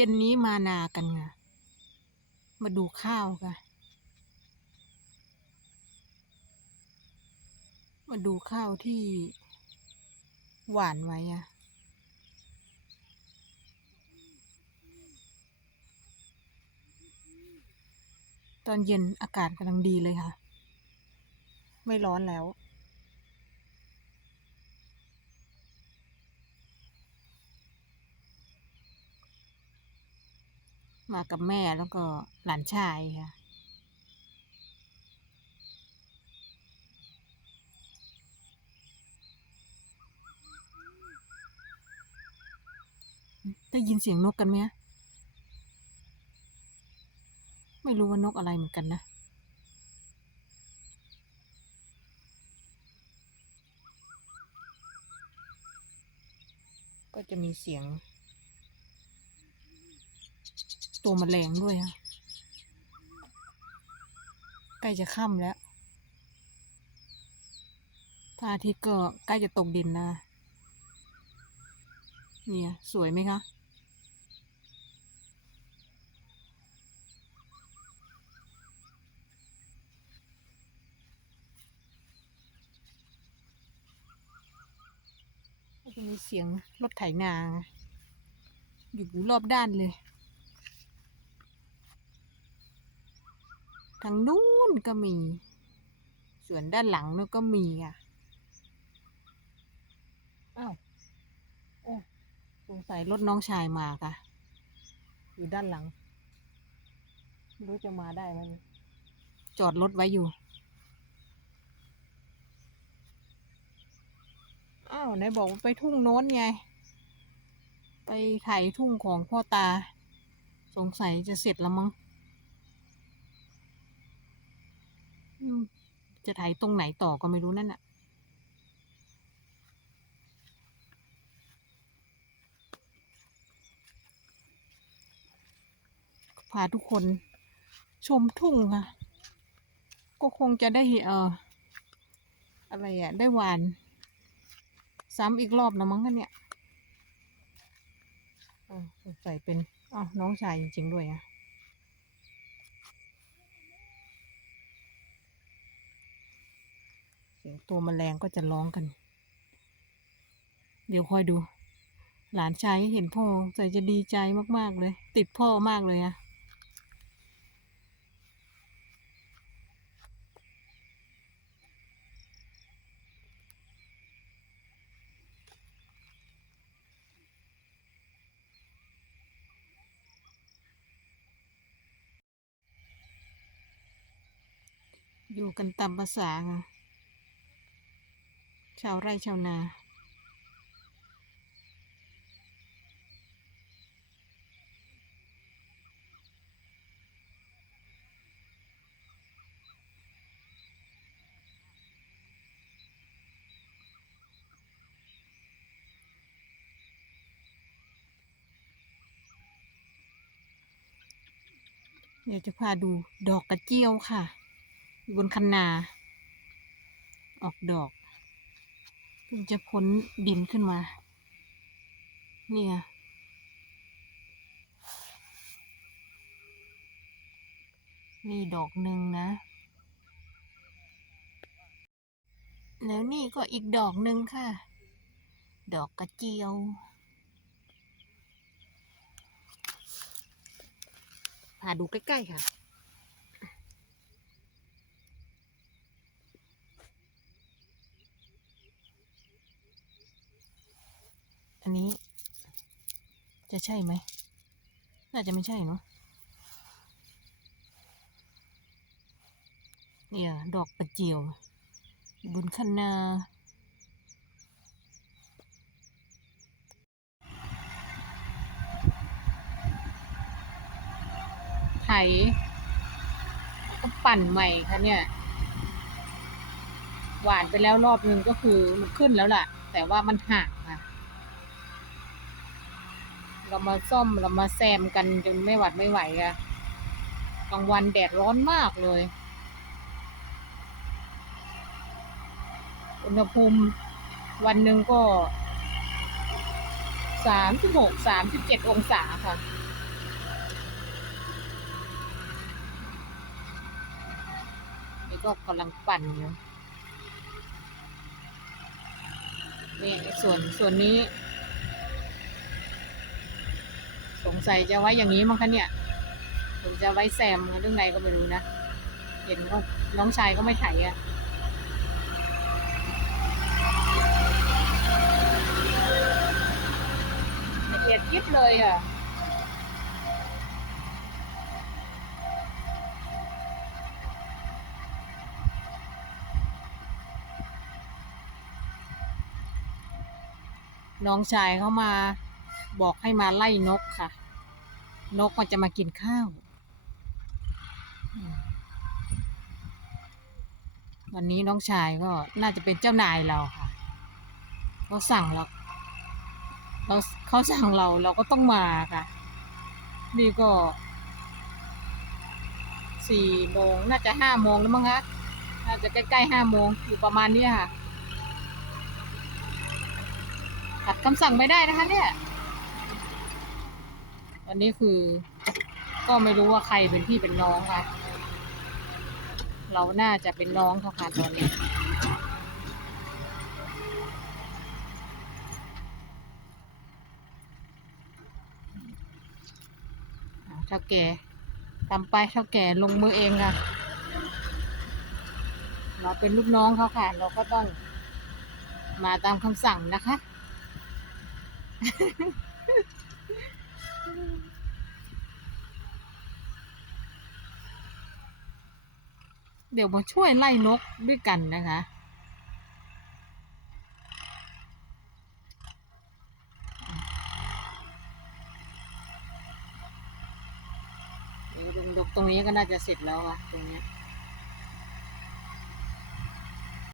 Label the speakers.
Speaker 1: เย็นนี้มานากันไงมาดูข้าวกันมาดูข้าวที่หวานไว้อะตอนเย็นอากาศกำลังดีเลยค่ะ ไม่ร้อนแล้ว มากับแม่แล้วก็หลานชายค่ะได้ยินเสียงนกกันไหมไม่รู้ว่านกอะไรเหมือนกันนะก็จะมีเสียง ตัวมแมลงด้วยค่ะใกล้จะค่ำแล้วพระอาทิตย์ก็ใกล้จะตกดินนะ เนี่ย สวยไหมคะ ก็จะมีเสียงรถไถนาอยู่รอบด้านเลย ทางนู้นก็มี ส่วนด้านหลังนู้นก็มีอะอ้าวโอ้สงสัยรถน้องชายมาค่ะ อยู่ด้านหลังไม่รู้จะมาได้ไหมเนี่ยจอดรถไว้อยู่ อ้าวไหนบอกว่าไปทุ่งโน้นไง ไปไถทุ่งของพ่อตา สงสัยจะเสร็จแล้วมั้งอืม จะไถตรงไหนต่อก็ไม่รู้นั่นน่ะพาทุกคนชมทุ่งค่ะ ก็คงจะได้เอออะไรอะได้หวาน ซ้ำอีกรอบนะมั้งกันเนี่ยอ่าสงสัยเป็นอ้าวน้องชายจริง ๆ ด้วยอะ สียงตัวแมลงก็จะร้องกัน เดี๋ยวคอยดู หลานชายเห็นพ่อใส่จะดีใจมากๆเลย ติดพ่อมากเลยอะอยู่กันตามภาษาไง ชาวไร่ชาวนา เดี๋ยวจะพาดูดอกกระเจียวค่ะ อยู่บนคันนา ออกดอก เพิ่งจะพ้นดินขึ้นมา เนี่ยนี่ดอกหนึ่งนะ แล้วนี่ก็อีกดอกหนึ่งค่ะ ดอกกระเจียว พาดูใกล้ ๆ ค่ะ อันนี้ จะใช่ไหม น่าจะไม่ใช่เนาะเนี่ย ดอกกระเจียวอยู่บนคันนาไถก็ปั่นใหม่ค่ะเนี่ย หวานไปแล้วรอบนึงก็คือมันขึ้นแล้วล่ะ แต่ว่ามันห่างค่ะ เรามาซ่อมเรามาแซมกันจนไม่หวัดไม่ไหวอะกลางวันแดดร้อนมากเลย อุณหภูมิวันหนึ่งก็สามสิบหกสามสิบเจ็ดองศาค่ะนี่ก็กำลังปั่นอยู่เนี่ยส่วนส่วนนี้ สงสัยจะไว้อย่างนี้มั้งคะเนี่ยผมจะไว้แซมเรื่องไงก็ไม่รู้นะเห็นเขาน้องชายก็ไม่ไถอะละเอียดยิบเลยอะน้องชายเขามา บอกให้มาไล่นกค่ะ นกมันจะมากินข้าว วันนี้น้องชายก็น่าจะเป็นเจ้านายเราค่ะเขาสั่งเราเราเขาสั่งเราเราก็ต้องมาค่ะ นี่ก็สี่โมงน่าจะห้าโมงแล้วมั้งคะน่าจะใกล้ๆห้าโมงอยู่ประมาณนี้ค่ะขัดคำสั่งไม่ได้นะคะเนี่ย วันนี้คือ ก็ไม่รู้ว่าใครเป็นพี่เป็นน้องค่ะ เราน่าจะเป็นน้องเขาค่ะตอนนี้อ่าเท่าแก่ทำไปเท่าแก่ลงมือเองค่ะ เราเป็นลูกน้องเขาค่ะ เราก็ต้องมาตามคำสั่งนะคะ เดี๋ยวมาช่วยไล่นกด้วยกันนะคะ เดี๋ยวดงดกตรงนี้ก็น่าจะเสร็จแล้วอะตรงนี้